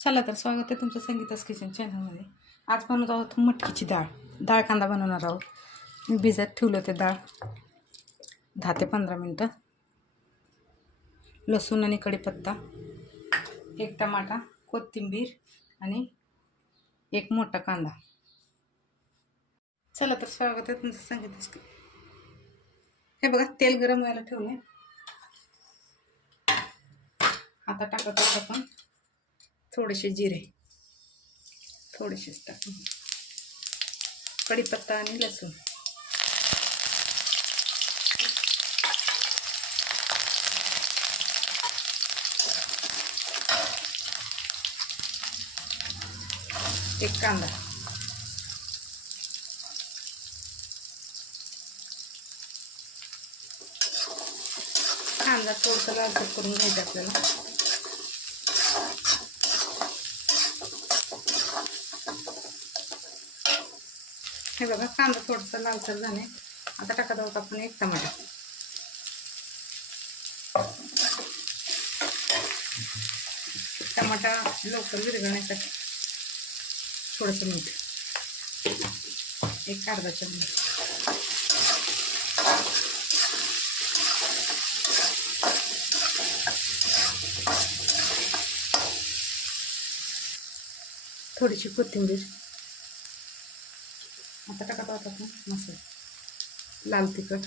चला तर स्वागत आहे तुमचं संगीतास किचन चॅनलमध्ये. आज बनवत आहोत मटकीची डाळ. डाळ कांदा बनवणार आहोत. मी भिजत ठेवलं ते डाळ. दहा ते पंधरा मिनटं. लसूण आणि कढीपत्ता एक टमाटा कोथिंबीर आणि एक मोठा कांदा. चला तर स्वागत आहे तुमचं संगीतास हे बघा तेल गरम व्हायला ठेवले आता टाकत आहोत आपण. थोडेसे जिरे. थोडेसेच टाकू. कढीपत्ता आणि लसूण. एक कांदा. कांदा थोडंसं लालसर करून घ्यायचा आपल्याला. हे बघा कांदा थोडंसं लालसर झाले आता टाकत आहोत आपण एक टमाटा टमाटा लवकर विरघळण्यासाठी थोडंसं मीठ. एक अर्धा चमच. थोडीशी कोथिंबीर. आता टाकत आहोत आपण मसाला. लाल तिखट.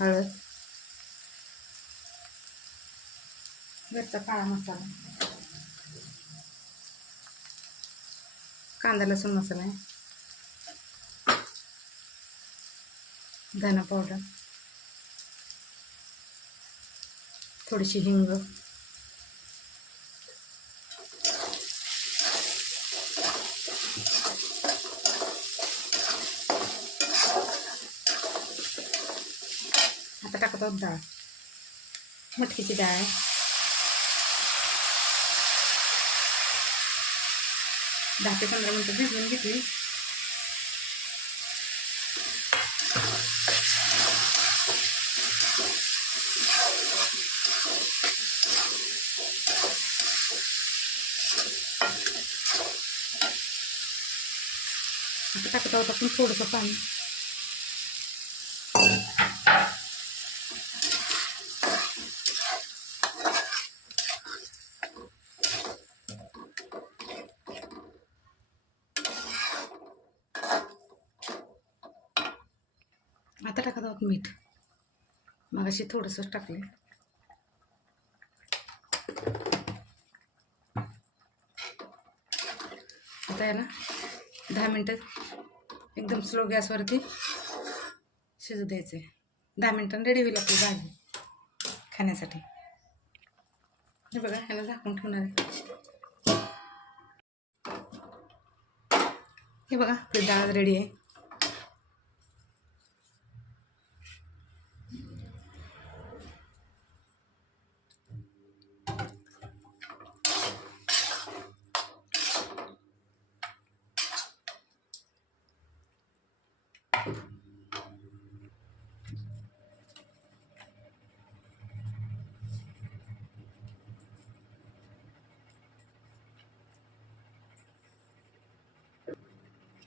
हळद. घरचा काळा मसाला. कांदा लसूण मसाला आहे. धना पावडर. थोडीशी हिंग. आता टाकत आहोत डाळ मटकीची डाळ आहे दहा ते पंधरा मिनटं भिजवून घेतली आता टाकत आहोत आपण थोडंसं पाणी आता टाकत आहोत मीठ. मग थोडंसंच टाकले आता आहे ना दहा मिनटं एकदम स्लो गॅसवरती शिजू द्यायचं आहे दहा मिनटांनी रेडी होईल आपली भाजी खाण्यासाठी. हे बघा ह्याला झाकून ठेवणार आहे. हे बघा आपली डाळ रेडी आहे.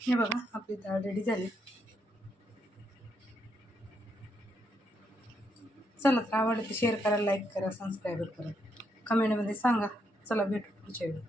हे बघा आपली डाळ रेडी झाली. चला तर आवडलं तर शेअर करा लाईक करा सबस्क्राईब करा. कमेंटमध्ये सांगा चला भेटू पुढच्या वेळी.